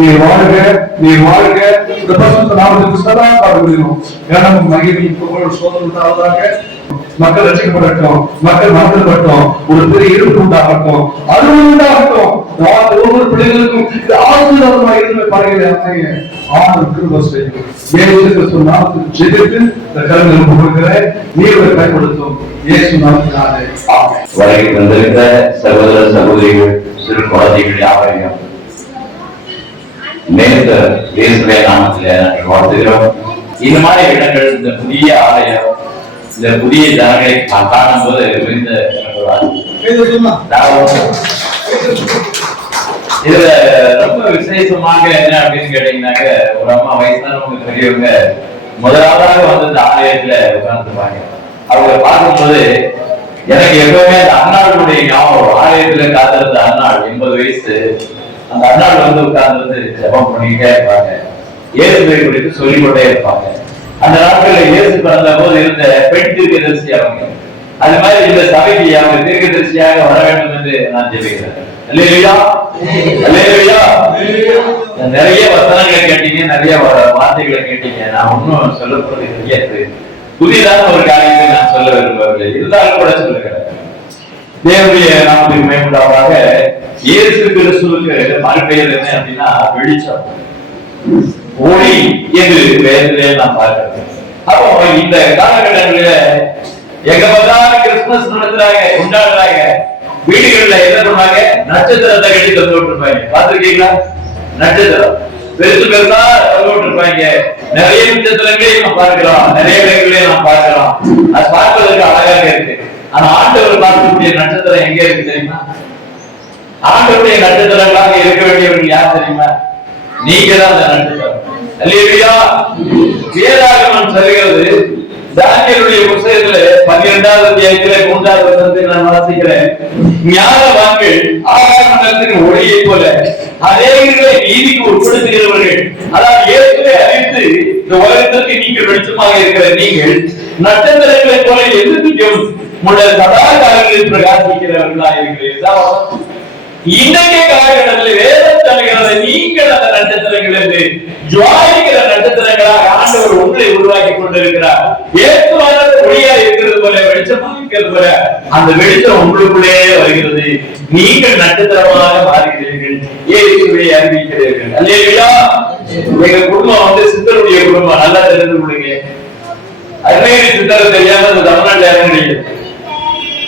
நீ வாழ்க நீ வாழ்க இந்த பரிசுத்த நாமத்துக்கு சதா காரணம் கனம் மகிமை புகழ் சோதனையாக மக்கள் ரசிக்கப்படட்டும், மக்கள் மாற்றப்பட்டோம், ஒரு பெரிய இருப்பு உண்டாகட்டும், அருள் உண்டாகட்டும். ஒவ்வொரு பிள்ளைகளுக்கும் ஆசீர்வாதமாக இருந்து பாருங்க ஆண்டு கிருபை செய்யும். இயேசு நாமத்தில் ஜெபித்து இந்த கருங்கள் கொடுக்கிறேன். நீர் பயன்படுத்தும் இயேசு நாமத்தினாலே ஆமென். வருகை தந்திருக்கிற சகோதர சகோதரிகள், சிறு குழந்தைகள் யாவரையும் நேற்று இயேசுவே நாமத்திலே நாங்கள் வாழ்த்துகிறோம். இந்த மாதிரி இடங்கள், இந்த புதிய ஆலயம், இந்த புதிய ஜனங்களை நான் காணும் போது இதுல ரொம்ப விசேஷமாக என்ன அப்படின்னு கேட்டீங்கன்னாக்க, ஒரு அம்மா வயசானவங்க பெரியவங்க முதலாவதாக வந்து இந்த ஆலயத்துல உட்கார்ந்துருப்பாங்க. அவங்க பார்க்கும்போது எனக்கு எப்பவுமே அந்த அண்ணாளுடைய ஞாபகம், ஆலயத்துல காத்திருந்த அண்ணாள் 80 வயசு. அந்த அண்ணாள் வந்து உட்கார்ந்து ஜெபம் பண்ணிக்கிட்டே இருப்பாங்க, இயேசுவை குறித்து சொல்லிக்கொண்டே இருப்பாங்க. அந்த நாட்களில் இயேசு பிறந்த போது இருந்த பெண் தீர்க்கதரிசி அவங்க. அது மாதிரி இந்த சபைக்கு அவங்க தீர்க்கதரிசியாக வர வேண்டும் என்று நான் ஜெபிக்கிறேன். அல்லேலூயா, அல்லேலூயா. நிறைய வசனங்களை கேட்டீங்க, நிறைய வார்த்தைகளை கேட்டீங்க. நான் ஒன்னும் சொல்ல போறது கிடையாது. புதிதாக ஒரு காரியத்தை நான் சொல்ல விரும்பவில்லை, இருந்தாலும் கூட சொல்லுகிறேன். தேவனுடைய நாமத்துக்கு மேம்படாக இயேசு கிறிஸ்துவுக்கு மறுபெயர் என்ன அப்படின்னா வெளிச்சம், ஒளி என்று வேதத்திலே நாம் பார்க்கிறோம். அப்போ இந்த காலகட்டங்களில எங்க பார்த்தாலும் கிறிஸ்துமஸ் நடத்துறாங்க, கொண்டாடுறாங்க. வீடுகள்ல என்ன பண்ணுவாங்க, நட்சத்திரத்தை கட்டி தந்து விட்டுருப்பாங்க. பார்த்திருக்கீங்களா? நட்சத்திரம் பெருசு பெருசா தந்து விட்டுருப்பாங்க. நிறைய நட்சத்திரங்களை நாம் பார்க்கலாம், நிறைய இடங்களே நாம் பார்க்கலாம். அது பார்ப்பதற்கு அழகாக இருக்கு. ஆனா ஆண்டவர் பார்க்கக்கூடிய நட்சத்திரம் எங்க இருக்கு தெரியுமா? ஆண்டவருடைய நட்சத்திரங்களாக இருக்க வேண்டியவர்கள் யார் தெரியுமா? நீங்க தான் அந்த நட்சத்திரம். அல்லேலூயா. வேதாகமம் சொல்கிறது, தானியேலுடைய புத்தகத்துல 12வது அத்தியாயத்திலே 3வது வசனத்தை நான் வாசிக்கிறேன். ஞானவான்கள் ஆகாயத்தின் ஒளியை போல அநேகரை நீதிக்கு உட்படுத்துகிறவர்கள், அதாவது இயேசுவை அறிவித்து இந்த உலகத்திற்கு நீங்கள் வெளிச்சமாக இருக்கிற நீங்கள் நட்சத்திரங்களை போல எதிர்த்தும் உங்களுடைய சதா காலங்களில் பிரகாசிக்கிறவர்களாக இருக்கிறீர்கள். இன்றைய காலகட்டத்தில் வேதம் சொல்கிறது, நீங்கள் அந்த நட்சத்திரங்கள் என்று ஜுவாலிக்கிற நட்சத்திரங்களாக ஆண்டவர் உங்களை உருவாக்கி கொண்டிருக்கிறார். ஏற்றுவான ஒளியா இருக்கிறது போல, வெளிச்சமாக இருக்கிறது போல அந்த வெளிச்சம் உங்களுக்குள்ளே வருகிறது. நீங்கள் நட்சத்திரமாக மாறுகிறீர்கள், இயேசுவை அறிவிக்கிறீர்கள். அல்லேலூயா. எங்க குடும்பம் வந்து சித்தருடைய குடும்பம், நல்லா தெரிந்து கொள்ளுங்க. அருமையான சித்தர் தெரியாம தமிழ்நாட்டில் இறங்குறீங்க.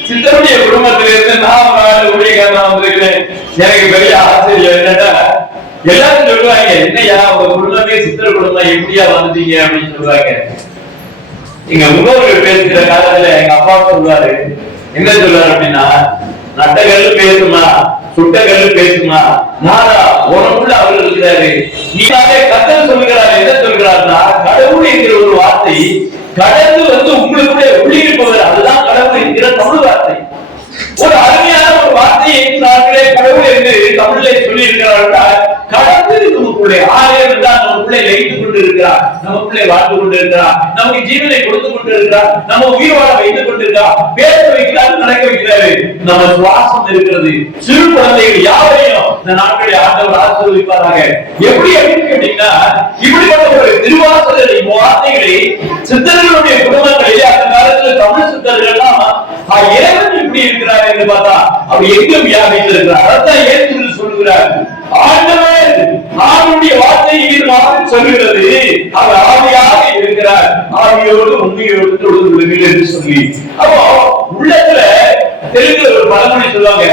சித்தருடைய குடும்பத்திலிருந்து நான் ஊழியக்காரனா வந்திருக்கிறேன். எனக்கு பெரிய ஆச்சரியம் என்னன்னா, எல்லாரும் சொல்லுவாங்க, என்னையா உங்க குடும்பமே சித்தர் குடும்பம், எப்படியா வந்துட்டீங்க அப்படின்னு சொல்லுவாங்க. எங்க முன்னோர்கள் பேசுகிற காலத்துல எங்க அப்பா சொல்லுவாரு, என்ன சொல்லுவாரு அப்படின்னா, நட்டகல்லு பேசுமா, சுட்டகல்லு பேசுமா, நானா உனக்குள்ள அவர் இருக்கிறாரு. நீதானே கர்த்தர் சொல்லுகிறாரு. என்ன சொல்கிறாருன்னா, கடவுள் என்கிற ஒரு வார்த்தை கடந்து வந்து உங்களுக்குள்ளே உள்ளிருப்பவர், அதுதான் கடவுள் என்கிற தமிழ் வார்த்தை. ஒரு அருமையான ஒரு வார்த்தையை நாங்களே கடவுள் என்று தமிழிலே சொல்லி இருக்கிறார்கள். கடந்து நமக்குள்ளே ஆலயம் என்றால் நமக்குள்ளே வைத்துக் கொண்டிருக்கிறார், நமக்குள்ளே வாழ்ந்து கொண்டிருக்கிறார், நமக்கு ஜீவனை கொடுத்து கொண்டிருக்கிறார், நம்ம உயிர் வாழ வைத்துக் கொண்டிருக்கிறார், பேச வைக்கிறார், நடக்க வைக்கிறாரு. நம்ம சுவாசம் இருக்கிறது. சிறு குழந்தைகள் யாவரையும் இந்த நாட்களை ஆண்டவர் ஆசீர்வதிப்பாராக. எப்படி அப்படின்னு கேட்டீங்கன்னா, இப்படிப்பட்ட ஒரு திருவாசகரை வார்த்தைகளை சித்தர்களுடைய குடும்பங்களிலே அந்த காலத்துல தமிழ் சித்தர்கள்லாம் இறைவன் எப்படி இருக்கிறார் என்று பார்த்தா அவர் எங்கும் வியாபித்திருக்கிறார். அதான் இயேசு சொல்லுகிறார், ஆண்டவர் ஆவியுடைய வார்த்தையை சொல்லுகிறது, அவர் ஆவியாக இருக்கிறார், ஆவியோடு உண்மையோடு தொழுது கொள்ளுங்கள் என்று சொல்லி. அப்போ உள்ளத்துல தெலுங்கு ஒரு பழமொழி சொல்லுவாங்க,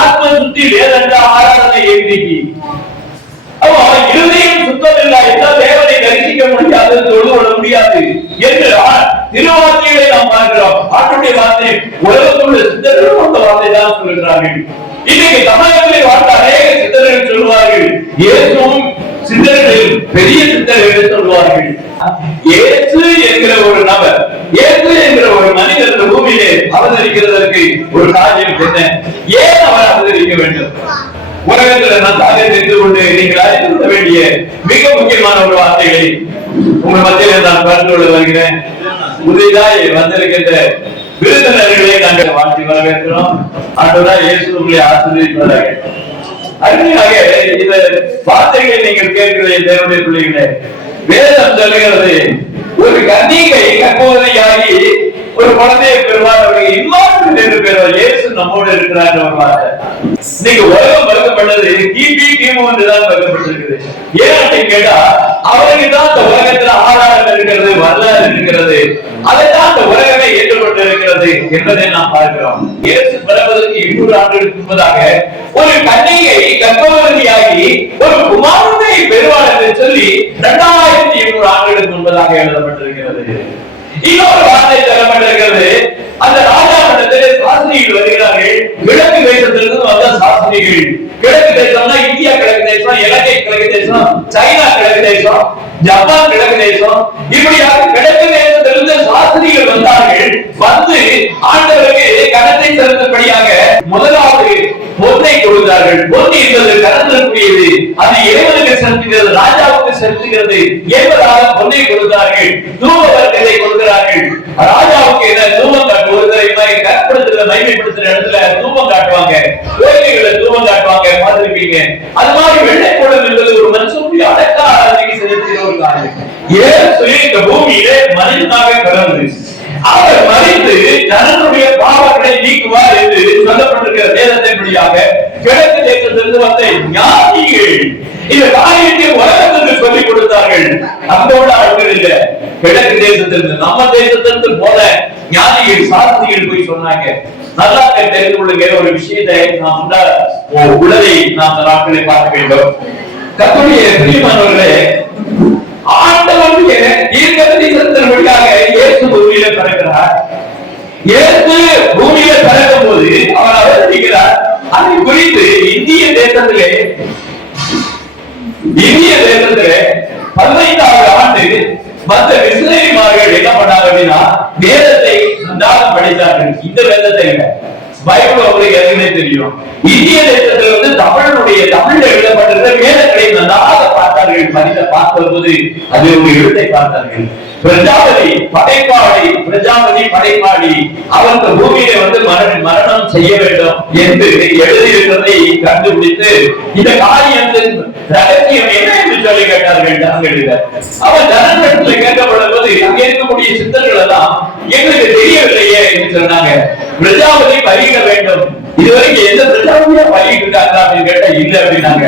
ஆத்ம சுத்தி வேதண்டா ஆராதனை எண்ணிக்கை. அப்போ இருதயம் சுத்தம் இல்லை என்றால் தேவனை தரிசிக்க முடியாது, தொழுது கொள்ள முடியாது என்று திருவார்த்தைகளை நாம் பார்க்கிறோம். ஆண்டுடைய வார்த்தை உலகத்துள்ள சித்தர்கள் அந்த வார்த்தை தான் சொல்கிறார்கள். இன்னைக்கு தமிழகத்தில் வாழ்ந்த அநேக சித்தர்கள் சொல்வார்கள், இயேசுவும் சித்தர்கள் பெரிய சித்தர்கள் சொல்வார்கள். இயேசு என்கிற ஒரு நபர், இயேசு என்கிற ஒரு மனிதர் இந்த பூமியிலே அவதரிக்கிறதற்கு ஒரு காரியம் என்ன? ஏன் அவர் அவதரிக்க வேண்டும்? உலகத்தில் நான் தானே தெரிந்து கொண்டு நீங்கள் அறிந்து கொள்ள வேண்டிய மிக முக்கியமான ஒரு வார்த்தைகளை உங்கள் மத்தியில் நான் பகிர்ந்து கொள்ள வருகிறேன். புதிதாய் வந்திருக்கின்ற விருந்தினர்களை நாங்கள் வாழ்த்தி வரவேற்கிறோம். ஆண்டவராய் இயேசு உங்களை ஆசீர்வதிப்பாராக. அருமையாக இந்த வார்த்தைகளை நீங்கள் கேட்கிற தேவனுடைய பிள்ளைகளே, வேதம் சொல்லுகிறது ஒரு கன்னிகை கற்பவதியாகி ஒரு குழந்தையை பெறுவார், அவர்கள் இம்மானுவேல் என்று பெறுவார். இயேசு நம்மோடு இருக்கிறார். ஒரு வார்த்தை நீங்க உலகம் வளர்க்கப்பட்டது கிபி கிமு என்றுதான் வளர்க்கப்பட்டிருக்குது. ஏன் அப்படின்னு கேட்டா அவருக்கு தான் அந்த உலகத்துல ஆதாரம் இருக்கிறது, வரலாறு இருக்கிறது, அதைத்தான் அந்த உலகமே ஏற்றுக்கொண்டு இருக்கிறது என்பதை நாம் பார்க்கிறோம். இயேசு பிறப்பதற்கு 800 ஆண்டுகளுக்கு முன்பதாக ஒரு கன்னிகை கர்ப்பவதியாகி ஒரு குமாரனை பெறுவார் என்று சொல்லி 2800 ஆண்டுகளுக்கு முன்பதாக எழுதப்பட்டிருக்கிறது. இன்னொரு வார்த்தை சொல்லப்பட்டிருக்கிறது, அந்த ராஜா மண்டலத்திலே சாஸ்திரிகள் வருகிறார்கள். கிழக்கு தேசத்திலிருந்து வந்த சாஸ்திரிகள். கிழக்கு தேசம்னா இந்தியா கிழக்கு தேசம், இலங்கை கிழக்கு தேசம், சைனா கிழக்கு தேசம், ஜப்பான் கிழக்கு தேசம், இப்படியாக கிழக்கு தேசத்திலிருந்து சாஸ்திரிகள் வந்தார்கள். வந்து ஆண்டவருக்கு கணத்தை செலுத்தும்படியாக முதலாவது பொன்னை கொடுத்தார்கள். பொன் என்பது கணத்திற்குரியது, அது இறைவனுக்கு செலுத்துகிறது, ராஜாவுக்கு செலுத்துகிறது என்பதாக பொன்னை கொடுத்தார்கள். தூப வர்க்கத்தை கொடுக்கிறார்கள். ராஜாவுக்கு என்ன தூபம் காட்டுவது, கற்படுத்துற மைமைப்படுத்துற இடத்துல தூபம் காட்டுவாங்க, கோயில்களை தூபம் காட்டுவாங்க, பார்த்திருப்பீங்க. அது மாதிரி வெள்ளை கோலம் என்பது ஒரு மனுஷனுடைய அடக்க ஆராதனைக்கு செலுத்துகிற ஒரு காரியம். இயேசு இந்த பூமியிலே மனிதனாக பிறந்து அவர் மறித்து ஜனங்களுடைய பாவங்களை நீக்குவார் என்று சொல்லப்பட்டிருக்கிற வேதத்தின்படியாக கிழக்கு தேசத்திலிருந்து வந்த ஞானிகள் இந்த காரியத்தை உலகத்திற்கு சொல்லிக் கொடுத்தார்கள். நம்மளோட ஆட்கள் இல்ல, கிழக்கு தேசத்திலிருந்து நம்ம தேசத்திலிருந்து போல ஞானிகள் சாஸ்திரிகள் போய் சொன்னாங்க. நல்லா தெரிந்து கொள்ளுங்க ஒரு விஷயத்தை நாம் உலகை நாம் நாட்களை பார்க்க வேண்டும். கர்த்தருடைய பிரியமானவர்களே, ஆண்டவருடைய தீர்க்கதரிசனத்தின்படியாக இயேசு பூமியில பிறக்கிறார். இயேசு பூமியில பிறக்கும் போது அவர் அவதரிக்கிறார். அதை குறித்து இந்திய தேசத்திலே 15வது ஆண்டு மற்ற மிஷனரிமார்கள் என்ன பண்ணாங்க அப்படின்னா வேதத்தை நன்றாக படித்தார்கள். இந்த வேதத்தை பைபிள் அவங்களுக்கு ஏற்கனவே தெரியும். இந்திய தேசத்துல வந்து தமிழ்ல எழுதப்பட்டிருக்கிற வேதங்களை நன்றாக பார்த்தார்கள். மனித பார்க்கும்போது அது ஒரு எழுத்தை பார்த்தார்கள். பிரஜாபதி படைப்பாளி அவருக்கு பூமியில வந்து மரணம் செய்ய வேண்டும் என்று எழுதியிருக்கிறதை கண்டுபிடித்து இந்த காரியத்தின் ரகசியம் என்ன என்று சொல்லி கேட்டார்கள். அவர் ஜனங்களிடத்தில் கேட்கப்படும் போது அங்கே இருக்கக்கூடிய சித்தர்கள் எல்லாம் எங்களுக்கு தெரியவில்லையே என்று சொன்னாங்க. பிரஜாபதி பலியிட வேண்டும். இதுவரைக்கும் எந்த பிரஜாபதியா பலியிட்டு இருக்காங்க அப்படின்னு கேட்டா இல்ல அப்படின்னாங்க.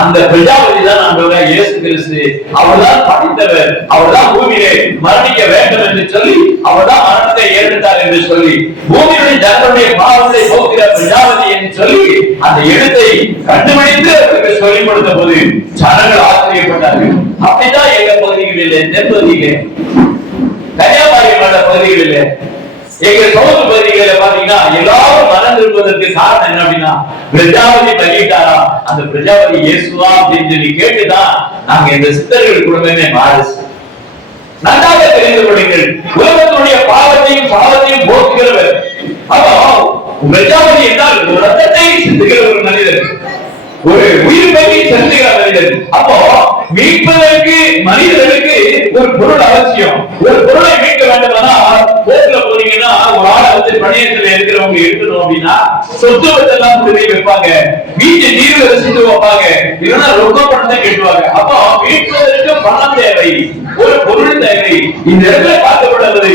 அந்த பிரஜாபதி தான் நம்மளோட இயேசு கிறிஸ்து. அவர்தான் படைத்தவர், அவர்தான் பூமியிலே மரணிக்க வேண்டும் என்று சொல்லி அவர்தான் மரணத்தை ஏற்படுத்தார் என்று சொல்லி பூமியுடைய ஜனங்களுடைய பாவத்தை போக்குகிற பிரஜாபதி என்று சொல்லி அந்த எழுத்தை கண்டுபிடித்து அவருக்கு சொல்லிக் கொடுத்த போது ஜனங்கள் ஆச்சரியப்பட்டார்கள். அப்படிதான் எங்க பகுதிகளிலே, தென்பகுதியிலே, கன்னியாகுமரி மாவட்ட பகுதிகளிலே, எங்க சோதனை பகுதிகளில் பாத்தீங்கன்னா எல்லாரும் மனம் திரும்புவதற்கு காரணம் என்ன அப்படின்னா பிரஜாபதி பலியிட்டாரா, அந்த பிரஜாபதி இயேசுவா அப்படின்னு சொல்லி கேட்டுதான் நாங்க இந்த சித்தர்கள் குடும்பமே மாறுச்சு. நன்றாக தெரிந்து கொள்ளுங்கள், உலகத்தினுடைய பாவத்தையும் போக்குகிறவர். அப்போ பிரஜாபதி என்றால் ஒரு ரத்தத்தை சிந்துகிற ஒரு மனிதர், ஒரு உயிர் பலி செலுத்துகிற மனிதர். அப்போ மீட்பதற்கு மனிதர்களுக்கு ஒரு பொருள் அவசியம். ஒரு பொருளை மீட்க வேண்டுமானால் போக்குல போனீங்கன்னா ஒரு ஆளை வந்து பணியத்தில் இருக்கிறவங்க இருக்கணும் அப்படின்னா சொத்து பத்தெல்லாம் கொண்டு வைப்பாங்க, வீட்டை நீர் வச்சுட்டு வைப்பாங்க, இல்லைன்னா ரொம்ப பணத்தை கட்டுவாங்க. அப்போ மீட்பதற்கு பணம் தேவை, ஒரு பொருள் தேவை. இந்த இடத்துல பார்க்கப்படுவது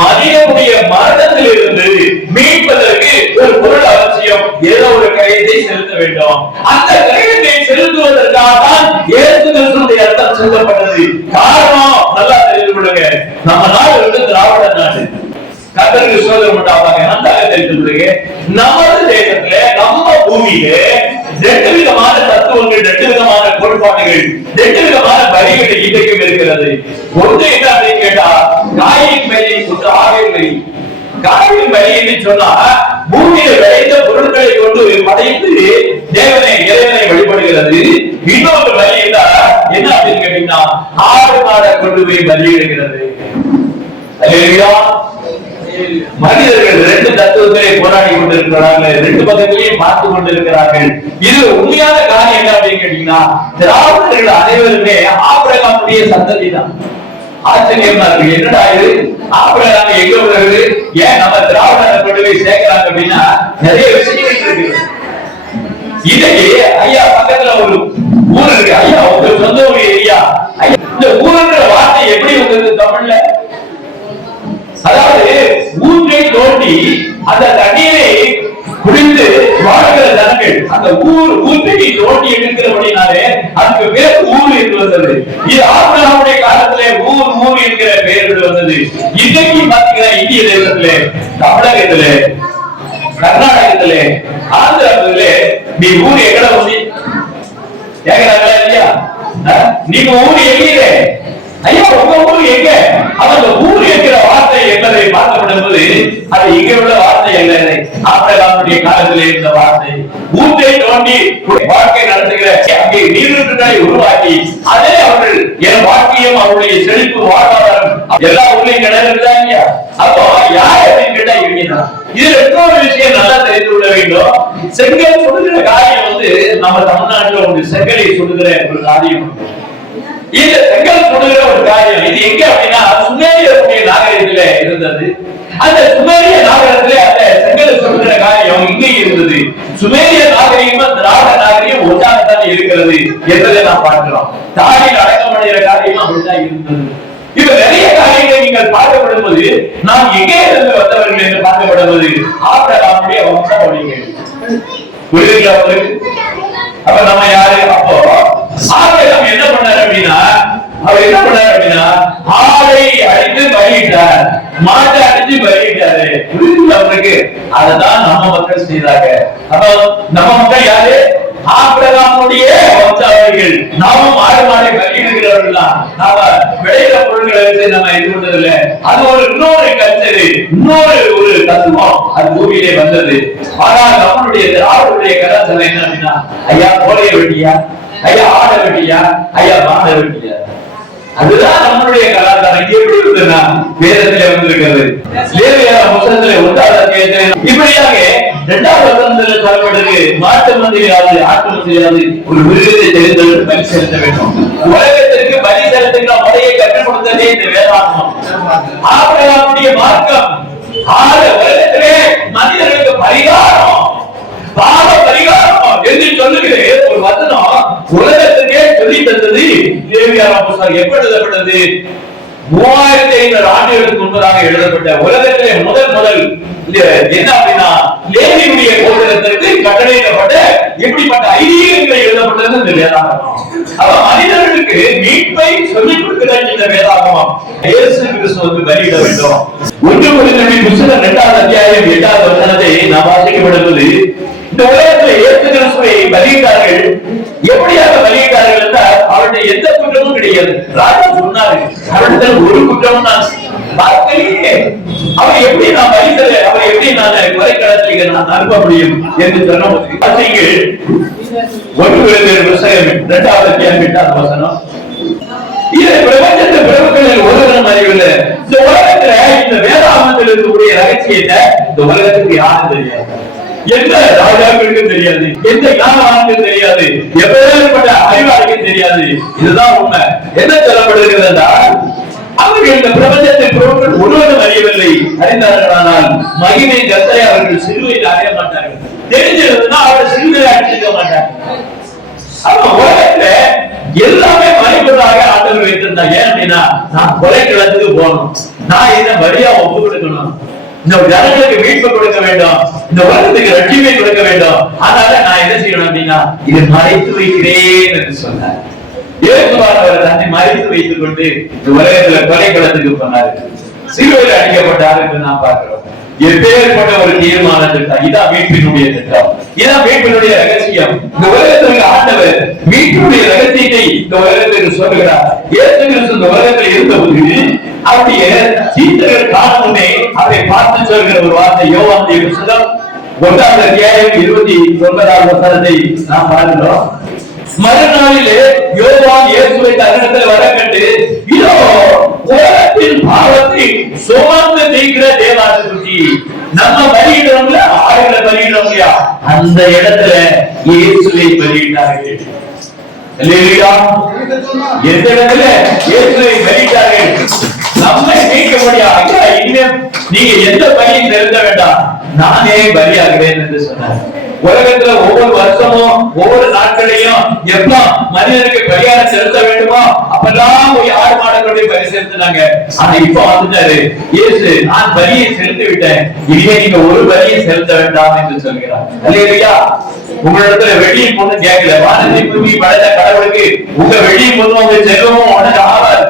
மனிதனுடைய மரணத்தில் இருந்து மீட்பதற்கு ஒரு பொருள் அவசியம். ஏதோ ஒரு கரையத்தை செலுத்த வேண்டும். அந்த கரையத்தை செலுத்துவதற்காக தான் இயேசு கிறிஸ்துவின் ரத்தம் சிந்தப்பட்டது. காரணம் நல்லா தெரிந்து கொள்ளுங்க, நம்ம நாடு வந்து திராவிட நாடு. கர்த்தருக்கு ஸ்தோத்திரம் உண்டாவதாக. நன்றாக தெரிந்து கொள்ளுங்க, நமது தேசத்துல நம்ம பூமியில 2 விதமான தத்துவங்கள், 2 விதமான கோட்பாடுகள், 2 விதமான வரிகள் இன்றைக்கும் இருக்கிறது. ஒன்று என்ன அப்படின்னு கேட்டா காயின் பலி, ஆவின் பலி. காயின் பலி என்று சொன்னா பூமியில விளைந்த பொருட்களை கொண்டு படைத்து இறைவனை வழிபடுகிறது. இன்னொரு பலி என்ன அப்படின்னு கேட்டீங்கன்னா ஆடு மாடை கொண்டு போய் பலியிடுகிறது. மனிதர்கள் 2 தத்துவத்தை போராடி கொண்டிருக்கிறார்கள், 2 பக்கங்களையும் பார்த்து கொண்டிருக்கிறார்கள். இது உண்மையான காரியம் என்ன அப்படின்னு கேட்டீங்கன்னா திராவிடர்கள் அனைவருமே ஆபிரகாமுடைய சந்ததி தான். ஆச்சரியமா இருக்கு, என்னடா இது ஆபிரகாம் எங்க வருது, ஏன் நம்ம திராவிடரை கொண்டு போய் சேர்க்கிறாங்க அப்படின்னா நிறைய விஷயங்கள் இருக்கு. இன்னைக்கு ஐயா பக்கத்துல ஒரு ஊர் இருக்கு, ஐயா உங்க சொந்த ஒரு ஏரியா, இந்த ஊருங்கிற வார்த்தை எப்படி வந்தது தமிழ்ல? அதாவது ஊற்றை தோண்டி அந்த தண்ணீரை குடிந்து வாழ்கிற ஜனங்கள், அந்த ஊற்றை தோண்டி எடுக்கிறபடினாலே அதுக்கு பேர் ஊர் என்று வந்தது. இது ஆபிரகாமுடைய காலத்திலே ஊர் என்கிற பெயர்கள் வந்தது. இன்னைக்கு பாத்தீங்கன்னா இந்திய தேசத்திலே, தமிழகத்திலே, கர்நாடகத்திலே, ஆந்திராவிலே நீ ஊர் எங்கட வந்து கேக்குறாங்களா இல்லையா? நீங்க ஊர் எங்கே? ஐயா உங்க ஊர் எங்க? அவங்க ஊர் என்கிற வார்த்தை என்பதை பார்க்கப்படும் போது அது இங்க உள்ள வார்த்தை அல்ல. ஆபிரகாமுடைய காலத்திலே இருந்த வார்த்தை. ஊற்றை தோண்டி வாழ்க்கை நடத்துகிற அங்கே நீரூற்றுகளை உருவாக்கி அதே அவர்கள் என் வாழ்க்கையும் அவருடைய செழிப்பு வாழ்வாதாரம் எல்லா ஊர்லயும் கிடக்குதா இல்லையா? அப்போ யார் அப்படின்னு கேட்டா இவங்க. இதுல இன்னொரு விஷயம் நல்லா தெரிந்து கொள்ள வேண்டும். செங்கல் சொல்லுகிற காரியம் வந்து நம்ம தமிழ்நாட்டுல ஒரு செங்கலை சொல்லுகிற ஒரு காரியம். இந்த செங்கல் சொல்லுகிற ஒரு காரியம் இது எங்க அப்படின்னா சுமேரியருடைய நாகரிகத்தில இருந்தது. அந்த சுமேரிய நாகரிகத்திலே அந்த செங்கல் சொல்லுகிற காரியம் இங்கே இருந்தது. சுமேரிய நாகரிகம் திராவிட நாகரிகம் ஒன்றாகத்தான் இருக்கிறது என்பதை நாம் பார்க்கிறோம். தாயில் அடக்கமடைகிற காரியம் அப்படிதான் இருந்தது. இப்ப நிறைய காரியங்களை நீங்கள் பார்க்கப்படும் போது நாம் எங்கே இருந்து வந்தவர்கள் என்று பார்க்கப்படுவது ஆபிரகாமுடைய வம்சாவளிகள். புரியுதுங்களா உங்களுக்கு? அப்ப நம்ம யாரு? அப்போ ஆபிரகாம் என்ன பண்ணாரு அப்படின்னா, அவர் என்ன பண்ணாரு அப்படின்னா ஆடை அடித்து பலியிட்டார், மாட்டை அடிச்சு பலியிட்டாரு. புரியுதுங்களா உங்களுக்கு? அததான் நம்ம மக்கள் செய்தாங்க. அப்ப நம்ம மக்கள் யாரு? ஆபிரகாமுடைய வம்சாவளிகள். நாமும் ஆடு மாடை பலியிடுகிறவர்கள் தான். நாம விளையிற பொருட்களை வச்சு நம்ம இது பண்றதில்ல. அது ஒரு இன்னொரு கல்ச்சர், இன்னொரு ஒரு தத்துவம் அது பூமியிலே வந்தது. ஆனால் நம்மளுடைய திராவிடருடைய கலாச்சாரம் என்ன அப்படின்னா, ஐயா கோழைய வெட்டியா, ஐயா ஆட வெட்டியா, ஐயா மாட வெட்டியா, அதுதான் நம்மளுடைய கலாச்சாரம். எப்படி இருக்குன்னா வேதத்திலே வந்திருக்கிறது. லேவியர் புத்தகத்திலே 1ஆவது அத்தியாயத்திலே இப்படியாக 2வது வசனத்தில் சொல்லப்பட்டது, மாட்டு மந்தையாவது ஆட்டு மந்தையாவது ஒரு மிருகத்தை தெரிந்தெடுத்து பலி செலுத்த வேண்டும். உலகத்திற்கு பலி செலுத்துகிற முறையை கற்றுக் கொடுத்ததே இந்த வேதாகமம். ஆபிரகாமுடைய மார்க்கம் உலகத்திலே மனிதர்களுக்கு பரிகாரம், பாவ பரிகாரம் என்று சொல்லுகிற ஒரு வசனம் உலகத்துக்கே சொல்லி தந்தது லேவியர் புத்தகம். எப்ப எழுதப்பட்டது? 3500 ஆண்டுகளுக்கு முன்பதாக எழுதப்பட்ட உலகத்திலே முதல் என்ன அப்படின்னா லேவியுடைய கோத்திரத்திற்கு கட்டளையிடப்பட்ட இப்படிப்பட்ட ஐதீகங்கள் எழுதப்பட்டது இந்த வேதாகமம். அவ மனிதர்களுக்கு மீட்பை சொல்லிக் கொடுக்கிற இந்த வேதாகமம். இயேசு கிறிஸ்துவுக்கு பலியிட வேண்டும். 1 கொரிந்தியர் புத்தகம் 2வது அத்தியாயம் 8வது வசனத்தை நாம் வாசிக்கப்படுவது, இந்த உலகத்தில் இயேசு கிறிஸ்துவை பலியிட்டார்கள். எப்படியாக பலியிட்டார்கள் என்றால் அவருடைய எந்த குற்றமும் கிடையாது. ராஜா சொன்னாரு அவருடைய ஒரு குற்றமும் நான் பார்க்கலையே. அவர் எப்படி நான் பலித்தல, அவர் எப்படி நான் குறைக்கடத்திற்கு நான் அனுப்ப முடியும் என்று சொன்னபோது 1 கொரிந்தியர் புத்தகம் 2வது அத்தியாயம் 8வது வசனம், இது பிரபஞ்சத்தின் பிரபுக்களில் ஒருவரும் அறிவில்லை. இந்த உலகத்துல இந்த வேதாகமத்தில் இருக்கக்கூடிய ரகசியத்தை இந்த உலகத்துக்கு யாரும் தெரியாது. எந்த ராஜாக்களுக்கும் தெரியாது, எந்த ஞானவானுக்கும் தெரியாது, எப்பேற்பட்ட அறிவாளிக்கும் தெரியாது. இதுதான் உண்மை. என்ன சொல்லப்படுகிறது என்றால் அவர்கள் இந்த பிரபஞ்சத்தின் பொருட்கள் ஒருவரும் அறியவில்லை. அறிந்தார்களானால் மகிமை கர்த்தரை அவர்கள் சிலுவையில் அடைய மாட்டார்கள். தெரிஞ்சிருந்தா அவர்கள் சிலுவையில் அடிச்சிருக்க மாட்டார்கள். உலகத்துல எல்லாமே மறைப்பதாக ஆண்டவர் வைத்திருந்தாங்க. ஏன் அப்படின்னா நான் கொலை கிளத்துக்கு போகணும், நான் இதை வழியா ஒப்பு கொடுக்கணும், இந்த ஜனங்களுக்கு மீட்பு கொடுக்க வேண்டும், இந்த உலகத்துக்கு ரட்சிப்பை கொடுக்க வேண்டும். அதனால நான் என்ன செய்யணும் அப்படின்னா இதை மறைத்து வைக்கிறேன் என்று சொன்னார். இயேசுவானவர் தன்னை மறைத்து வைத்துக் கொண்டு இந்த உலகத்துல கொலைக்களத்துக்கு போனார், சிலுவையில் அடிக்கப்பட்டார் என்று நாம் பார்க்கிறோம். எப்பேற்பட்ட ஒரு தீர்மான திட்டம்! இதான் மீட்பினுடைய திட்டம், இதான் மீட்பினுடைய ரகசியம். இந்த உலகத்திற்கு ஆண்டவர் மீட்பினுடைய ரகசியத்தை இந்த உலகத்திற்கு சொல்லுகிறார். இயேசு கிறிஸ்து இந்த உலகத்தில் இருந்தபோது அவருடைய சீடர்கள் காணுமே அதை பார்த்து சொல்கிற ஒரு வார்த்தை யோவான் புத்தகம் 1வது அத்தியாயம் 29வது வசனத்தை நாம் பார்க்கிறோம். மறுநாளிலே யோவான் இயேசுவை தன்னிடத்தில் வர கண்டு, இதோ உலகத்தின் பாவத்தை சுமந்து தீர்க்கிற தேவாதி, நம்ம பலியிடுறோம்ல, ஆடுகளை பலியிடுறோம் இல்லையா, அந்த இடத்துல இயேசுவை பலியிட்டார்கள். எந்த இடத்துல இயேசுவை பலியிட்டார்கள்? நம்மை மீட்க முடியாது. நீங்க எந்த பலியும் செலுத்த வேண்டாம், நானே பலியாகிறேன் என்று சொன்னார். உலகத்துல ஒவ்வொரு வருஷமும் ஒவ்வொரு நாட்களையும் எப்ப மனிதனுக்கு பரிகாரம் செலுத்த வேண்டுமோ அப்பெல்லாம் போய் ஆடு மாடுகளுடைய பலி செலுத்தினாங்க. ஆனா இப்ப வந்துட்டாரு இயேசு, நான் பலியை செலுத்தி விட்டேன், இனிமே நீங்க ஒரு பலியை செலுத்த வேண்டாம் என்று சொல்கிறார். அல்லேலூயா. உங்களிடத்துல வெள்ளியும் பொண்ணு கேட்கல, வானத்தை பூமி படைத்த கடவுளுக்கு உங்க வெள்ளியும் பொண்ணு உங்க செல்வமும் உனக்கு ஆவாது,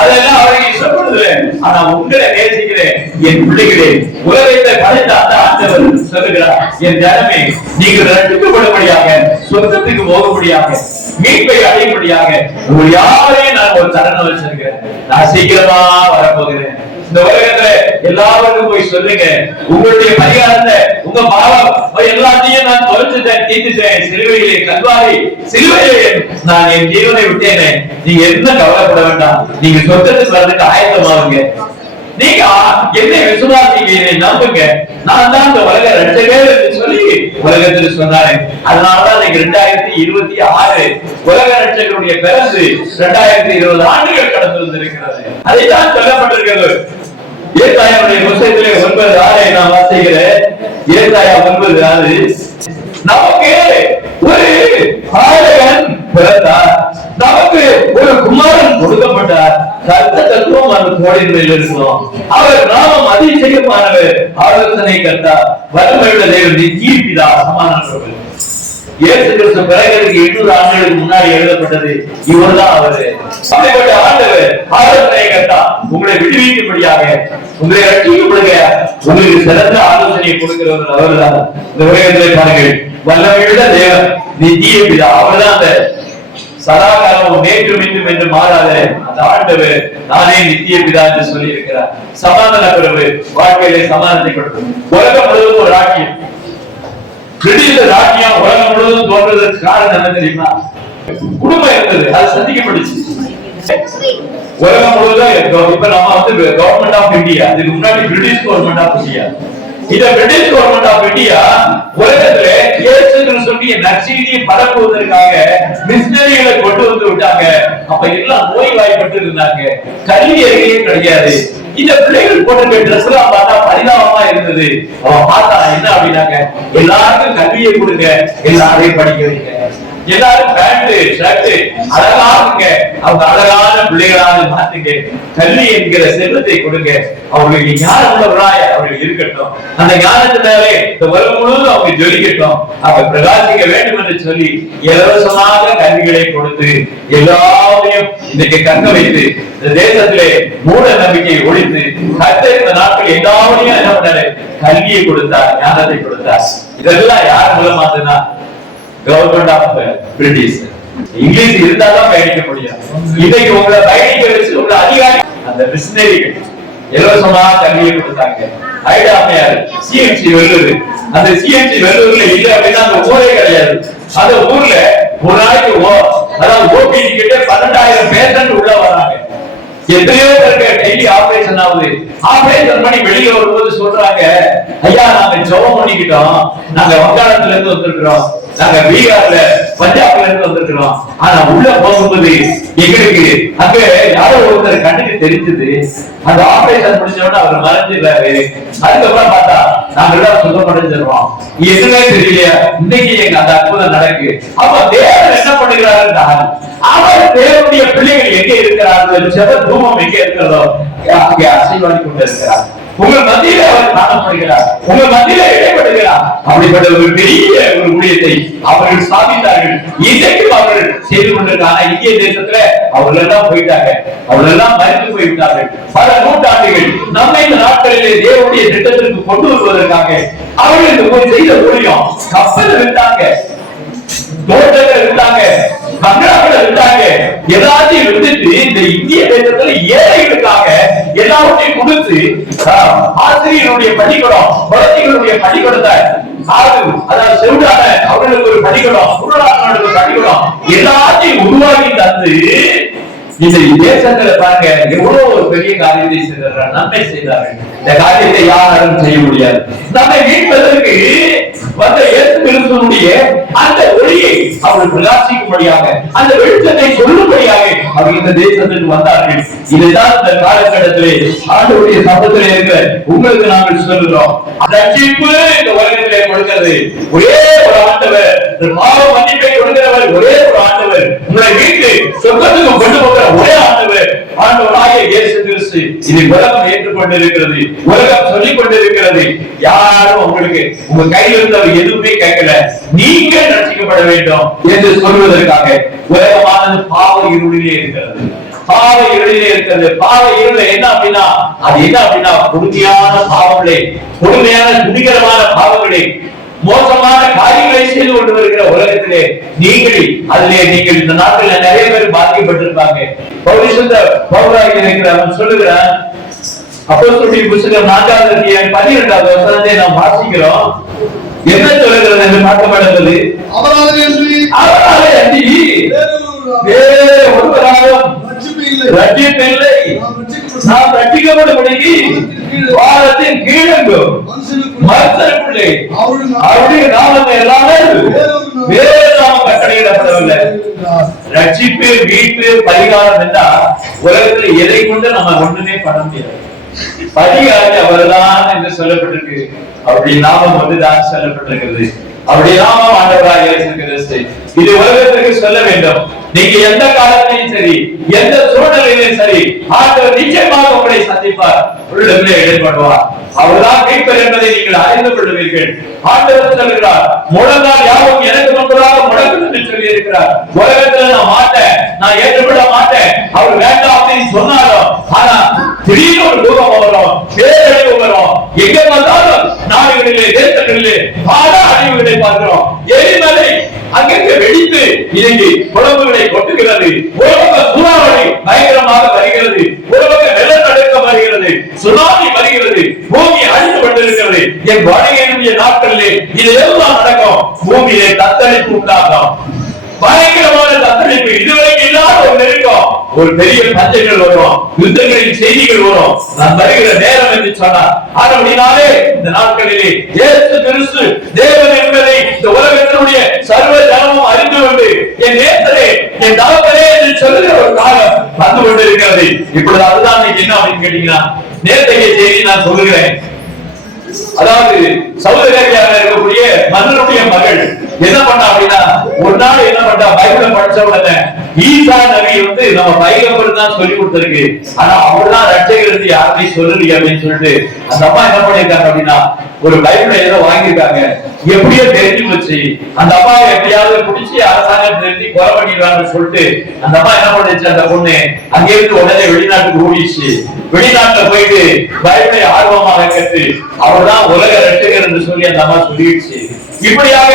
அதெல்லாம் அவருக்கு இஷ்டப்படுது. ஆனா உங்களை நேசிக்கிறேன் என் பிள்ளைகளே, உலகத்தை படைத்த அந்த ஆண்டவர் சொல்லுகிறார், என் ஜனமே நீங்கள் ரட்சிக்கப்படும்படியாக, சொர்க்கத்துக்கு போகும்படியாக, மீட்பை அடையும்படியாக உங்கள் யாரையும் நான் ஒரு தருணம் வச்சிருக்கிறேன். நான் சீக்கிரமா வரப்போகிறேன். இந்த உலகத்துல எல்லாருக்கும் போய் சொல்லுங்க, உங்களுடைய பரிகாரத்தை, உங்க பாவம் எல்லாத்தையும் நான் தொலைச்சிட்டேன், தீர்த்துட்டேன். சிலுவையிலே, கல்வாரி சிலுவையிலே நான் என் ஜீவனை விட்டேனே, நீங்க என்ன கவலைப்பட வேண்டாம், நீங்க சொர்க்கத்துக்கு வர்றதுக்கு ஆயத்தமாகுங்க. நீங்க என்னை விசுவாசிங்க, என்னை நம்புங்க, நான் தான் இந்த உலக ரட்சகர் என்று சொல்லி உலகத்தில் சொன்னாரு. அதனாலதான் இன்னைக்கு 2026 உலக ரட்சகருடைய பிறந்து 2020 ஆண்டுகள் கடந்து வந்திருக்கிறது. அதைத்தான் சொல்லப்பட்டிருக்கிறது. ஏசாயாவுடைய புத்தகத்திலே 9:6 நான் வாசிக்கிறேன். ஏசாயா 9:6, நமக்கு ஒரு பாலகன் பிறந்தார், நமக்கு ஒரு குமாரன் கொடுக்கப்பட்டார், கர்த்த தத்துவம் அந்த கோடியில் இருக்கிறோம், அவர் நாமம் அதிசயமானவர், ஆலோசனை கர்த்தர், வல்லமையுள்ள தேவன், நித்திய பிதா, சமானமானவர். இயேசு கிறிஸ்து பிறகு 800 ஆண்டுகளுக்கு முன்னாடி எழுதப்பட்டது. இவர்தான் அவரு. அப்படிப்பட்ட ஆண்டவர், ஆலோசனை கர்த்தர், உங்களை விடுவிக்கும்படியாக, உங்களை ரட்சிக்கப்படுங்க, உங்களுக்கு சிறந்த ஆலோசனையை கொடுக்கிறவர் அவர்தான். இந்த உலகத்திலே பாருங்கள், வல்லமையுள்ள தேவன், நித்திய பிதா, அவர்தான் அந்த சதாகாலம் நேற்று மீண்டும் என்று மாறாத அந்த ஆண்டவர், நானே நித்திய பிதா என்று சொல்லி இருக்கிறார். சமாதான பிறகு வாழ்க்கையிலே சமாதானத்தை கொடுக்கும். உலகம் முழுவதும் ஒரு ராக்கியம், திடீர்னு ராக்கியம் உலகம் முழுவதும் தோன்றதற்கு காரணம் என்ன தெரியுமா? குடும்பம் இருந்தது, அது சந்திக்கப்பட்டுச்சு. உலகம் முழுவதும் இப்ப நம்ம கவர்மெண்ட் ஆஃப் இந்தியா, இதுக்கு முன்னாடி பிரிட்டிஷ் கவர்மெண்ட் ஆஃப் இந்தியா. இந்த பிரிட்டிஷ் கவர்மெண்ட் ஆஃப் இந்தியா உலகத்துல இயேசு கிறிஸ்துவின் நற்செய்தியை பரப்புவதற்காக மிஷனரிகளை கொண்டு வந்து விட்டாங்க. அப்ப எல்லாம் நோய்வாய்ப்பட்டு இருந்தாங்க, கல்வி அறிவே கிடையாது. இந்த பிள்ளைகள் போட்டு ட்ரெஸ் எல்லாம் பார்த்தா பரிதாபமா இருந்தது. அவன் பார்த்தா என்ன அப்படின்னாங்க, எல்லாருக்கும் கல்வியை கொடுங்க, எல்லாரையும் படிக்க வைங்க, எல்லாரும் பேண்ட் ஷர்ட் அழகாக அவங்க அழகான பிள்ளைகளாக மாத்துங்க, கல்வி என்கிற செல்வத்தை கொடுங்க, அவர்களுக்கு ஞானம் உள்ளவராய் அவர்கள் இருக்கட்டும், அந்த ஞானத்தினாலே இந்த உலகம் முழுவதும் அவங்க ஜொலிக்கட்டும், அவங்க பிரகாசிக்க வேண்டும் என்று சொல்லி இலவசமாக கல்விகளை கொடுத்து எல்லாரையும் இன்னைக்கு கற்க வைத்து இந்த தேசத்திலே மூட நம்பிக்கையை ஒழித்து கர்த்தர் இந்த நாட்கள் எல்லாரையும் என்ன பண்ணாரு, கல்வியை கொடுத்தார், ஞானத்தை கொடுத்தார். இதெல்லாம் யார் மூலமா இருந்ததுன்னா கவர்மெண்ட் ஆஃப் பிரிட்டிஷ். இங்கிலீஷ் இருந்தாதான் பயணிக்க முடியும். இன்னைக்கு உங்களை பயணிக்க வச்சு உங்களை அதிகாரி அந்த மிஷனரிகள் இலவசமா கல்வியை கொடுத்தாங்க. ஐடாமையார் சிஎம்சி வெள்ளூர், அந்த சிஎம்சி வெள்ளூர்ல இல்ல அப்படின்னா அந்த ஊரே கிடையாது. அந்த ஊர்ல ஒரு நாளைக்கு அதாவது ஓபிடி கிட்ட 12,000 பேஷண்ட் உள்ள வராங்க. எத்தனையோ பேருக்கு டெய்லி ஆபரேஷன் ஆகுது. ஆபரேஷன் பண்ணி வெளியில வரும்போது சொல்றாங்க, ஐயா நாங்க ஜெபம் பண்ணிக்கிட்டோம், நாங்க வங்காளத்துல இருந்து வந்திருக்கிறோம், நாங்க பீகார்ல பஞ்சாப்ல இருந்து வந்திருக்கிறோம், ஆனா உள்ள போகும்போது எங்களுக்கு அங்க யாரோ ஒருத்தர் கண்ணுக்கு தெரிஞ்சது, அந்த ஆபரேஷன் முடிச்சோட அவர் மறைஞ்சிடுறாரு. அதுக்கப்புறம் பார்த்தா நாங்க எல்லாம் சுத்தமடைஞ்சிருவோம், எதுவுமே தெரியலையா, இன்னைக்கு எங்க அந்த அற்புதம் நடக்கு. அப்ப தேவன் என்ன பண்ணுகிறாரு, அவர் தேவனுடைய பிள்ளைகள் எங்க இருக்கிறார்கள், ஜெப தூமம் எங்க இருக்கிறதோ அங்கே ஆசீர்வாதி கொண்டு இருக்கிறார். உங்க மத்தியில அவர் காணப்படுகிறார், உங்க மத்தியில இடைப்படுகிறார். அப்படிப்பட்ட ஒரு பெரிய ஒரு ஊழியத்தை அவர்கள் சாதித்தார்கள். இன்றைக்கும் அவர்கள் செய்து கொண்டிருக்காங்க. இந்திய தேசத்துல அவர்கள் எல்லாம் போயிட்டாங்க, அவர்கள் எல்லாம் மறைந்து போய்விட்டார்கள். பல நூற்றாண்டுகள் நம்ம இந்த நாட்களிலே தேவனுடைய திட்டத்திற்கு கொண்டு வருவதற்காக அவர்களுக்கு செய்த ஊழியம். கப்பல் விட்டாங்க, தோட்டங்கள் இருந்தாங்க, பங்களாக்கள் இருந்தாங்க, எல்லாத்தையும் விட்டுட்டு இந்த இந்திய தேசத்துல ஏழைகளுக்காக எல்லாவற்றையும் கொடுத்து ஆசிரியர்களுடைய பள்ளிக்கூடம், குழந்தைகளுடைய பள்ளிக்கூடத்தை அதாவது செவிடான அவர்களுக்கு ஒரு பள்ளிக்கூடம், குருடாளர்களுக்கு ஒரு பள்ளிக்கூடம் எல்லாத்தையும் உருவாக்கி தந்து இந்த தேசத்துல பாருங்க எவ்வளவு ஒரு பெரிய காரியத்தை செய்தார்கள், நன்மை செய்தார்கள். இந்த காரியத்தை யாரும் செய்ய முடியாது. நம்மை மீட்பதற்கு வந்த இயேசு கிறிஸ்துவனுடைய அந்த ஒளியை அவர்கள் பிரகாசிக்கும்படியாக, அந்த வெளிச்சத்தை சொல்லும்படியாக அவர் இந்த தேசத்துக்கு வந்தார்கள். இதுதான் இந்த காலகட்டத்திலே ஆண்டவருடைய சமூகத்திலே இருக்கிற உங்களுக்கு நாங்கள் சொல்லுகிறோம். ரட்சிப்பு இந்த உலகத்திலே கொடுக்கிறது ஒரே ஒரு ஆண்டவர், பாவ மன்னிப்பை கொடுக்கிறவர் ஒரே ஒரு ஆண்டவர், உங்களை வீட்டு சொர்க்கத்துக்கு கொண்டு போகிற ஒரே ஆண்டவர் ஆண்டவராகிய இயேசு கிறிஸ்து. இதை உலகம் ஏற்றுக்கொண்டிருக்கிறது, உலகம் சொல்லிக் கொண்டிருக்கிறது. யாரும் உங்களுக்கு உங்க கையில் இருந்தவர் எதுவுமே கேட்கல, நீங்க ரட்சிக்கப்பட வேண்டும் என்று சொல்வதற்காக உலகமானது பாவ இருளிலே இருக்கிறது. பாவ இருளிலே இருக்கிறது. பாவ இருள என்ன அப்படின்னா, அது என்ன அப்படின்னா கொடுமையான பாவங்களே, கொடுமையான துணிகரமான பாவங்களே, மோசமான காரியங்களை செய்து கொண்டு வருகிற உலகத்திலே நீங்கள் இந்த நாட்டில் நிறைய பேர் பாதிக்கப்பட்டிருப்பாங்க. பவுலாக இருக்கிறவன் சொல்லுகிறான், அப்போஸ்தலருடைய புத்தகம் 4வது அத்தியாயம் 12வது வசனத்தை நாம் வாசிக்கிறோம். என்ன சொல்லுகிறது என்று பார்க்கப்படுகிறது, அவராலே அன்றி வேறு ஒருவராலும் ரட்சிப்பு இல்லை, நாம் ரட்சிக்கப்படும்படிக்கு வானத்தின் கீழெங்கும் மனுஷருக்குள்ளே அவருடைய நாமத்தை எல்லாரும் வேறு நாமம் கட்டளையிடப்படவில்லை. ரட்சிப்பு, மீட்பு, பரிகாரம் என்றால் உலகத்தில் எதை கொண்டு நம்ம ஒண்ணுமே பண்ண முடியாது. பரிகாரி அவர்தான் என்று சொல்லப்பட்டிருக்கு. அவருடைய நாமம் ஒன்றுதான் சொல்லப்பட்டிருக்கிறது. அவருடைய நாமம் ஆண்டவராக இயேசு கிறிஸ்து. இது உலகத்திற்கு சொல்ல வேண்டும். நீங்க எந்த காலத்திலும் சரி, எந்த சூழ்நிலையிலும் சரி, ஆண்டவர் நிச்சயமாக உங்களை சந்திப்பார், உள்ளே ஈடுபடுவார். அவர்தான் மீட்பர் என்பதை நீங்கள் அறிந்து கொள்வீர்கள். ஆண்டவர் சொல்கிறார், முழங்கால் யாவும் எனக்கு முன்பதாக முடங்கும் என்று சொல்லி இருக்கிறார். உலகத்துல நான் மாட்டேன், நான் ஏற்றுக்கொள்ள மாட்டேன், அவர் வேண்டாம் அப்படின்னு சொன்னாலும், ஆனா திடீர்னு ஒரு ரூபம் வரும், பேரழிவு வரும். எங்க பார்த்தாலும் நாடுகளிலே, தேசங்களிலே பல அழிவுகளை பார்க்கிறோம். எரிமலை அங்கங்கே வெடித்து இன்னைக்கு குழம்புகளை கொட்டுகிறது. ஒரு பக்கம் சூறாவளி பயங்கரமாக வருகிறது, ஒரு பக்கம் வெள்ளத்தடுக்கம் வருகிறது, சுனாமி வருகிறது, பூமி அழிந்து கொண்டிருக்கிறது. என் வாழ்க்கையினுடைய நாட்களிலே இது எல்லாம் நடக்கும். பூமியிலே தத்தளிப்பு உண்டாகும், பயங்கரமான தத்தளிப்பு, இதுவரைக்கும் இல்லாத ஒரு நெருக்கம், ஒரு பெரிய பஞ்சங்கள் வரும், யுத்தங்களின் செய்திகள் வரும். நான் வருகிற நேரம் என்று சொன்னார். ஆனபடினாலே இந்த நாட்களிலே இயேசு கிறிஸ்து தேவன் என்பதை இந்த உலகத்தினுடைய சர்வ ஜனமும் அறிந்து கொண்டு என் நேசரே, என் தகப்பனே என்று சொல்லுகிற ஒரு காலம் வந்து கொண்டிருக்கிறது. இப்பொழுது அதுதான் என்ன அப்படின்னு கேட்டீங்கன்னா, நேற்றைய செய்தி நான் சொல்லுகிறேன். அதாவது சவுதி அரேபியாவில் இருக்கக்கூடிய மன்னனுடைய மகள் என்ன பண்ணா அப்படின்னா, ஒரு நாள் என்ன பண்ணா, பைபிள படிச்ச உடனே ஈசா நபி நம்ம பைபிள் தான் சொல்லி கொடுத்திருக்கு, ஆனா அவர்தான் ரட்சகர் இருந்து யாருமே சொல்லலையே அப்படின்னு சொல்லிட்டு அந்த அம்மா என்ன பண்ணிருக்காங்க அப்படின்னா, ஒரு பைபிளை ஏதோ வாங்கியிருக்காங்க. எப்படியோ தெரிஞ்சு வச்சு அந்த அம்மாவை எப்படியாவது பிடிச்சி அரசாங்கம் தெரிஞ்சு கொலை பண்ணிடுறாங்கன்னு சொல்லிட்டு அந்த அம்மா என்ன பண்ணிச்சு, அந்த பொண்ணு அங்கிருந்து உடனே வெளிநாட்டுக்கு ஓடிச்சு. வெளிநாட்டுல போயிட்டு பைபிளை ஆர்வமாக கற்று அவர்தான் உலக ரட்சகர் என்று சொல்லி அந்த அம்மா சொல்லிடுச்சு. இப்படியாக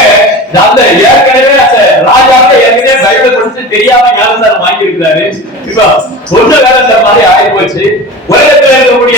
அந்த ஏற்கனவே அந்த ராஜாக்க ஏற்கனவே பைபிளை படிச்சு தெரியாம ஞானஸ்தானம் வாங்கி இருக்கிறாரு. இப்ப சொன்ன வேலை இந்த மாதிரி ஆகி போச்சு. உலகத்தில் இருக்கக்கூடிய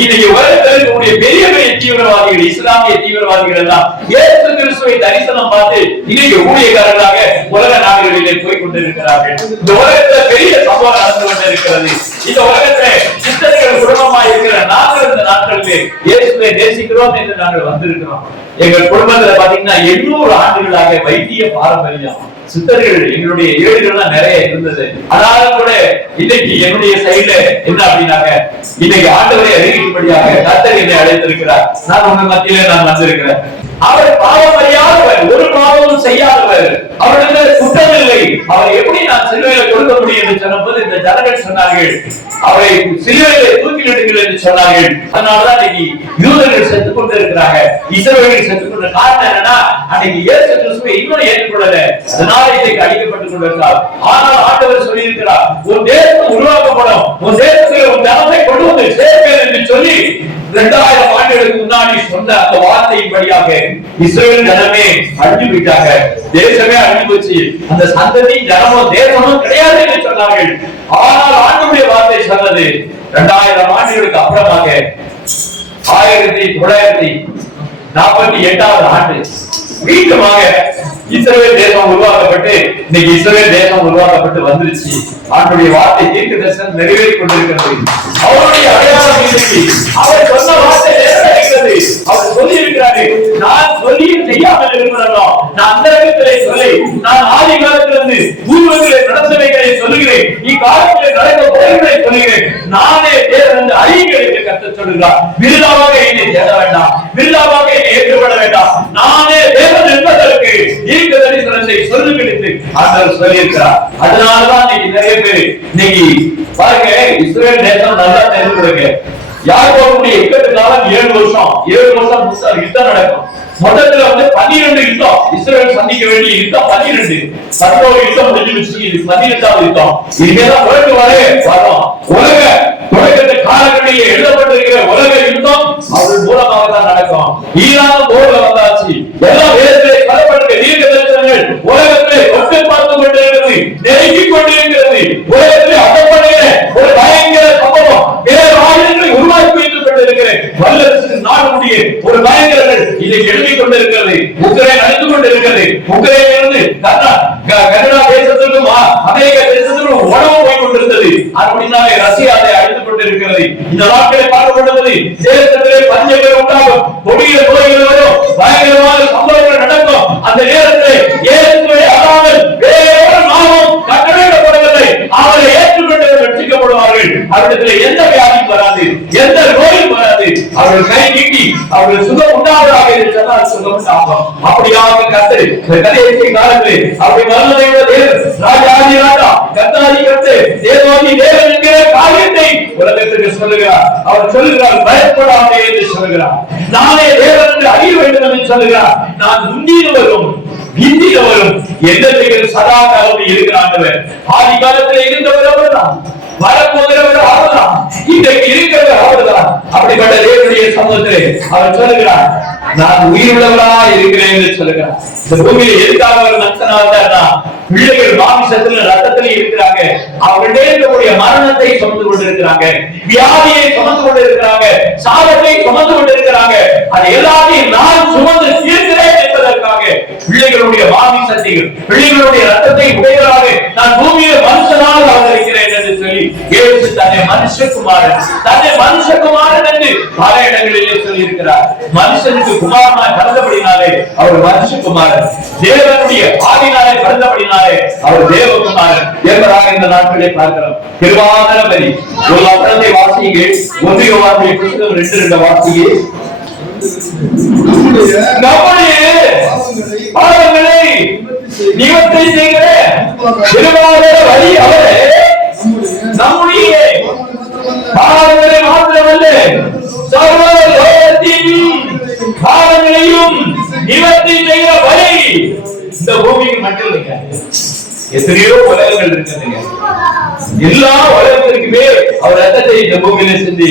இன்னைக்கு உலகத்தில் இருக்கக்கூடிய பெரிய பெரிய தீவிரவாதிகள், இஸ்லாமிய தீவிரவாதிகள் எல்லாம் இயேசு கிறிஸ்துவை தரிசனம் பார்த்து இன்னைக்கு ஊழியக்காரர்களாக உலக நாடுகளிலே போய் கொண்டிருக்கிறார்கள். இந்த உலகத்துல பெரிய சம்பவம் நடந்து கொண்டிருக்கிறது. இந்த உலகத்துல சித்தர்கள் குடும்பமாக இருக்கிற நாங்கள் இந்த நாட்களிலே இயேசுவை நேசிக்கிறோம் என்று நாங்கள் வந்திருக்கிறோம். எங்கள் குடும்பத்துல பாத்தீங்கன்னா 800 ஆண்டுகளாக வைத்திய பாரம்பரியம், சித்தர்கள் எங்களுடைய ஏடுகள்லாம் நிறைய இருந்தது. ஆனாலும் கூட இன்னைக்கு என்னுடைய சைடுல என்ன அப்படின்னாக்க, இன்னைக்கு ஆண்டவரை அறிவிக்கும்படியாக கர்த்தர் என்னை அழைத்திருக்கிறார். நான் உங்க மத்தியில நான் வந்திருக்கிறேன். அவர் பாவம் அறியாதவர், ஒரு பாவமும் செய்யாதவர், அவரிடத்துல குற்றம் இல்லை. அவரை எப்படி நான் சிலுவையில கொடுக்க முடியும் என்று சொன்னபோது இந்த ஜனங்கள் சொன்னார்கள், அவரை சிலுவையில தூக்கிலிடுங்கள் என்று சொன்னார்கள். அதனாலதான் இன்னைக்கு யூதர்கள் செத்துக் கொண்டிருக்கிறாங்க, இஸ்ரவேலர்கள் செத்துக் கொண்ட காரணம் என்னன்னா, அன்னைக்கு இயேசு கிறிஸ்துவை இன்னும் ஏற்றுக்கொள்ளல, அதனால இன்னைக்கு அழிக்கப்பட்டுக் கொண்டிருக்கிறார். ஆனால் ஆண்டவர் சொல்லி இருக்கிறார், உன் தேசம் உருவாக்கப்படும், உன் தேசத்தில் உன் ஜனத்தை கொண்டு வந்து சேர்ப்பேன் என்று சொல்லி 2000 ஆண்டுகளுக்கு முன்னாடி சொன்ன அந்த வார்த்தையின்படியாக இஸ்ரவேல் ஜனமே அழிஞ்சு விட்டாங்க, தேசமே அழிஞ்சு போச்சு, அந்த சந்ததி ஜனமும் தேசமும் கிடையாது என்று சொன்னார்கள். ஆனால் ஆண்டவருடைய வார்த்தை சொன்னது 2000 ஆண்டுகளுக்கு அப்புறமாக 1948வது ஆண்டு மீண்டுமாக இஸ்ரவேல் தேசம் உருவாக்கப்பட்டு இன்னைக்கு இஸ்ரவேல் தேசம் உருவாக்கப்பட்டு வந்துருச்சு. ஆண்டவருடைய வார்த்தை தீர்க்க தரிசனம் நிறைவேறி கொண்டிருக்கிறது. அவருடைய அடையாளம் இன்னைக்கு அவர் சொன்ன வார்த்தை நிறைவேறுகிறது. அவர் சொல்லி இருக்கிறாரு, நான் சொல்லியும் செய்யாமல் இருக்கிறோம். நான் அந்தரங்கத்திலே சொல்லி, நான் ஆதி காலத்திலிருந்து பூர்வங்களை நடந்தவைகளை சொல்லுகிறேன், இக்காலத்திலே நடக்க போகிறதை சொல்லுகிறேன். நானே தேவன் என்று அறியுங்கள் என்று கர்த்தர் சொல்கிறார். விருதாவாக என்னை தேட வேண்டாம், விருதாவாக என்னை ஏற்றுக்கொள்ள வேண்டாம். நானே தேவன் என்பதற்கு தீர்க்க தரிசனத்தை சொல்லுங்கள் என்று ஆண்டவர் சொல்லியிருக்கிறார். அதனாலதான் இன்னைக்கு நிறைய பேர் இன்னைக்கு பாருங்க, இஸ்ரேல் தேசம் நல்லா தெரிஞ்சுடுங்க. யாக்கோபுடைய இக்கட்டு காலம் 7 வருஷம் யுத்தம் நடக்கும். முதல்ல 12 யுத்தம் இஸ்ரேல் சந்திக்க வேண்டிய யுத்தம் 12. 11 யுத்தம் முடிஞ்சிருச்சு, இது 12வது யுத்தம். இங்கதான் உலக வரை வரும். உலக தொடக்கத்து காலங்களிலே எழுதப்பட்டிருக்கிற உலக யுத்தம் அவர் மூலமாக தான் நடக்கும். ஈரான் போர்ல வந்தாச்சு. எல்லா வேதத்திலே சொல்லப்பட்டிருக்கிற தீர்க்க தரிசனங்கள் உலகத்திலே ஒட்டு பார்த்து கொண்டிருக்கிறது, நெருங்கிக் கொண்டிருக்கிறது. உலகத்திலே அடப்படுகிற ஒரு பயங்கர சம்பவம் வேறு ஆயுதங்களை உருவாக்கி வைத்துக் கொண்டிருக்கிறேன். வல்லரசு நாடுடைய ஒரு பயங்கரங்கள் இதை எழுதிக் கொண்டிருக்கிறது. உக்ரைன் அழித்துக் கொண்டிருக்கிறது. உக்ரைனிலிருந்து கனடா தேசத்திற்கும் அமெரிக்கா தேசத்திற்கும் உணவு போய் கொண்டிருந்தது. அப்படின்னாலே ரஷ்யா அதை அழித்துக் கொண்டிருக்கிறது. இந்த நாட்களை பார்க்கப்படுவது தேசத்திலே பஞ்சங்கள் உண்டாகும், கொடிய நோய்கள் வரும், பயங்கரமான சம்பவங்கள் நடக்கும். அந்த நேரத்தில் இயேசுவை அல்லாமல் வேறு நாமும் கட்டளையிடப்படவில்லை. அவரை ஏற்றுக்கொண்டு ரட்சிக்கப்படுவார்கள். அவரிடத்தில் எந்த வியாதியும் வராது, எந்த நோயும் வராது. அவர்கள் கை நீட்டி அவர்கள் சுகம் உண்டாவதாக இருந்தால் சுகம் உண்டாகும். அப்படியாக கர்த்தர் இந்த கடைசி காலத்தில் அப்படி மரணத்தை தேவன் ராஜாதி ராஜா கர்த்தாதி கர்த்தர் தேவாதி தேவன் என்கிற காரியத்தை உலகத்திற்கு சொல்லுகிறார். அவர் சொல்லுகிறார், பயப்படாதே என்று சொல்லுகிறார். நானே தேவன் என்று அறிய வேண்டும் என்று சொல்லுகிறார். நான் முந்தினவரும் இந்தியவரும் எந்த சதா காலம் இருக்கிற ஆண்டவர். ஆதி காலத்தில் இருந்தவர் அவர்தான், வரப்போகிறவர் அவர்தான், இன்றைக்கு இருக்கிறவர் அவர்தான். அப்படிப்பட்ட தேவனுடைய சமூகத்திலே அவர் சொல்லுகிறார், நான் உயிருள்ளவரா இருக்கிறேன் என்று சொல்லுகிறார். இந்த பூமியில எதுக்காக அவர் நக்தனாக பிள்ளைகள் மாமிசத்துல ரத்தத்திலே இருக்கிறாங்க. அவர்களே இருக்கக்கூடிய மரணத்தை சுமந்து கொண்டிருக்கிறாங்க, வியாதியை சுமந்து கொண்டிருக்கிறாங்க, சாபத்தை சுமந்து கொண்டிருக்கிறாங்க. அது எல்லாத்தையும் நான் சுமந்து தீர்க்கிறேன் என்பதற்காக பிள்ளைகளுடைய மாமிசத்தையும் பிள்ளைகளுடைய ரத்தத்தை உடையவராக நான் பூமியில மனுஷனாக அவதரிக்கிறேன் என்று சொல்லி இயேசு தன்னை மனுஷகுமாரன் என்று பல இடங்களிலே சொல்லி இருக்கிறார். மனுஷனுக்கு குமாரனாய் பிறந்தபடினாலே அவர் மனுஷகுமாரன், தேவனுடைய ஆவினாலே பிறந்தபடினாலே அவர் தேவகுமாரன் என்பதாக இந்த நாட்களை பார்க்கிறோம். கிருபாதார பலி ஒரு வசனத்தை வாசிங்க. 1 யோவான் புத்தகம் 2 வாசிங்க. நம்முடைய பாவங்களை நிவர்த்தி செய்கிற கிருபாதார பலி அவரே. நம்முடைய பாவங்களை மாத்திரமல்ல, சர்வ லோகத்தின் பாவங்களையும் நிவர்த்தி செய்கிற பலி இந்த பூமிக்கு மட்டும் இருக்காது. எத்தனையோ உலகங்கள் இருக்குதுங்க. எல்லா உலகத்திற்குமே அவர் ரத்தத்தை இந்த பூமியில சிந்தி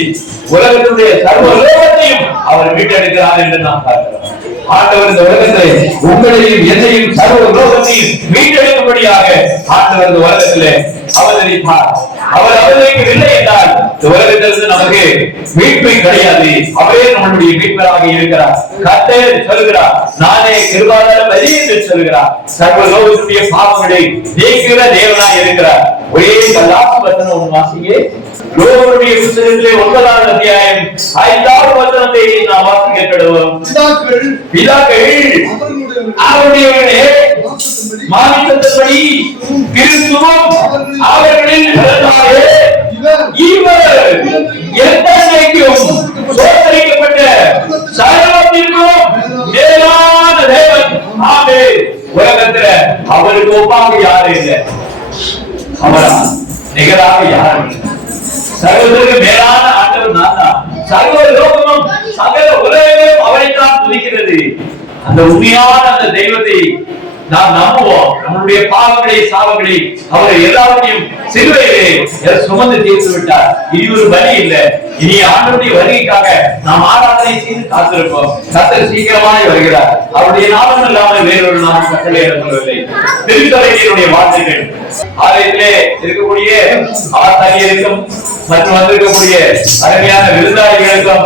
உலகத்தினுடைய சர்வ லோகத்தையும் அவர் மீட்டெடுக்கிறார் என்று நாம் பார்க்கிறோம். ஆண்டவர் இந்த உலகத்தை உங்களையும் என்னையும் சர்வ லோகத்தையும் மீட்டெடுக்கும்படியாக ஆண்டவர் இந்த உலகத்திலே அவதரிப்பார். அவர் அவதரிக்கவில்லை என்றால் இந்த உலகத்திலிருந்து நமக்கு மீட்பு கிடையாது. அவரே நம்முடைய மீட்பராக இருக்கிறார். கர்த்தர் சொல்கிறார், நானே கிருபாதார பலி என்று சொல்கிறார். சர்வ லோகத்துடைய பாவங்களை நீக்குகிற தேவனாய் இருக்கிறார். ஒரே வசனம் ஒன்று வாசிங்க. யோபுடைய புத்தகத்திலே 9ஆம் அத்தியாயம் 5வது வசனத்தை நாம் வாசிக்க கேட்கிறோம். பிதாக்கள் அவருடைய மாமிசத்தின்படி கிறிஸ்துவும் அவர்களில் பிறந்தாரே. இவர் என்றைக்கும் சோதரிக்கப்பட்ட சர்வத்திற்கும் மேலான தேவன். ஆமென். உலகத்துல அவருக்கு ஒப்பாக யாரும் இல்லை, அவரா நிகராக யாரும் இல்லை. சர்வத்திற்கு மேலான ஆண்டவர் நான் தான். சர்வ லோகமும் சகல உலகமும் அவரைத்தான் துதிக்கிறது. அந்த உண்மையான அந்த தெய்வத்தை நாம் நம்புவோம். நம்முடைய பாவங்களை சாபங்களை அவரை எல்லாத்தையும் சிலுவையிலே சுமந்து தீர்த்து விட்டார். இனி ஒரு வழி இல்லை. இனி ஆண்டவருடைய வருகைக்காக நாம் ஆராதனை செய்து காத்திருப்போம். கர்த்தர் சீக்கிரமாய் வருகிறார். அவருடைய நாமம் இல்லாமல் வேறொரு நாமம் கட்டளை சொல்லவில்லை. திருத்தலையினுடைய வார்த்தைகள் ஆலயத்திலே இருக்கக்கூடிய ஆசாரியருக்கும் மற்றும் வந்திருக்கக்கூடிய அருமையான விருந்தாளிகளுக்கும்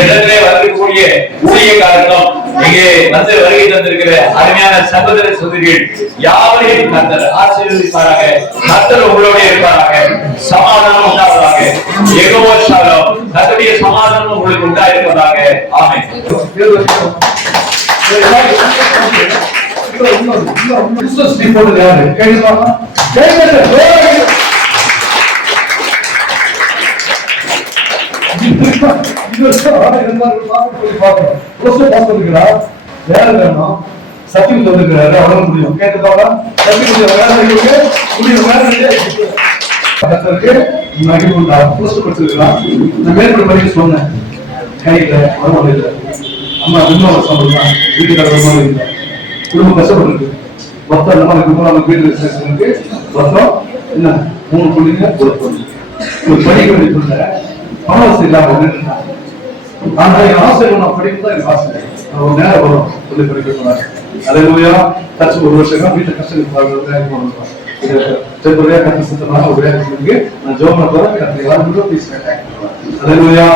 இடத்திலே வந்திருக்கக்கூடிய ஊழியக்காரர்களும் இங்கே வந்து வருகை தந்திருக்கிற அருமையான சகோதர சகோதரிகள் யாவரையும் கர்த்தர் ஆசீர்வதிப்பாராக. கர்த்தர் உங்களோட இருப்பாராக. சமாதானம் உண்டாவதாக. யெகோவா ஷாலோம். கர்த்தருடைய சமாதானம் உங்களுக்கு உண்டாயிருப்பதாக. ஆமென். பிசினஸ் போட்டு யாரு கேட்கலாமா? சத்தியம் சொல்லுகிறாரு அவ்வளவு முடியும் கேட்டு பாக்கலாம். மேற்கொண்டு படிக்க சொன்னேன் கையில வருமானம் இல்லை. அம்மா இன்னும் வருஷம் வீட்டுக்கார வருமானம் இல்லை. குடும்பம் கஷ்டப்பட்டு மொத்தம் நம்ம வீட்டு வருஷம் என்ன 3 பிள்ளைங்க ஒரு பொண்ணு. படிக்க வேண்டிய பிள்ளை பணம் வசதி இல்லாம ஆனா என் ஆசை நான் படிக்கதான் எனக்கு ஆசை. ஒரு நேரம் வரும் சொல்லி படிக்க சொன்னாங்க. அதே மாதிரியா கட்சி 1 வருஷம் வீட்டு கஷ்டம் temporary கஷ்டத்தினால ஒரு வேலை நான் ஜோம் பண்ண போறேன். எல்லாரும் பேசுறேன். அதே மாதிரியா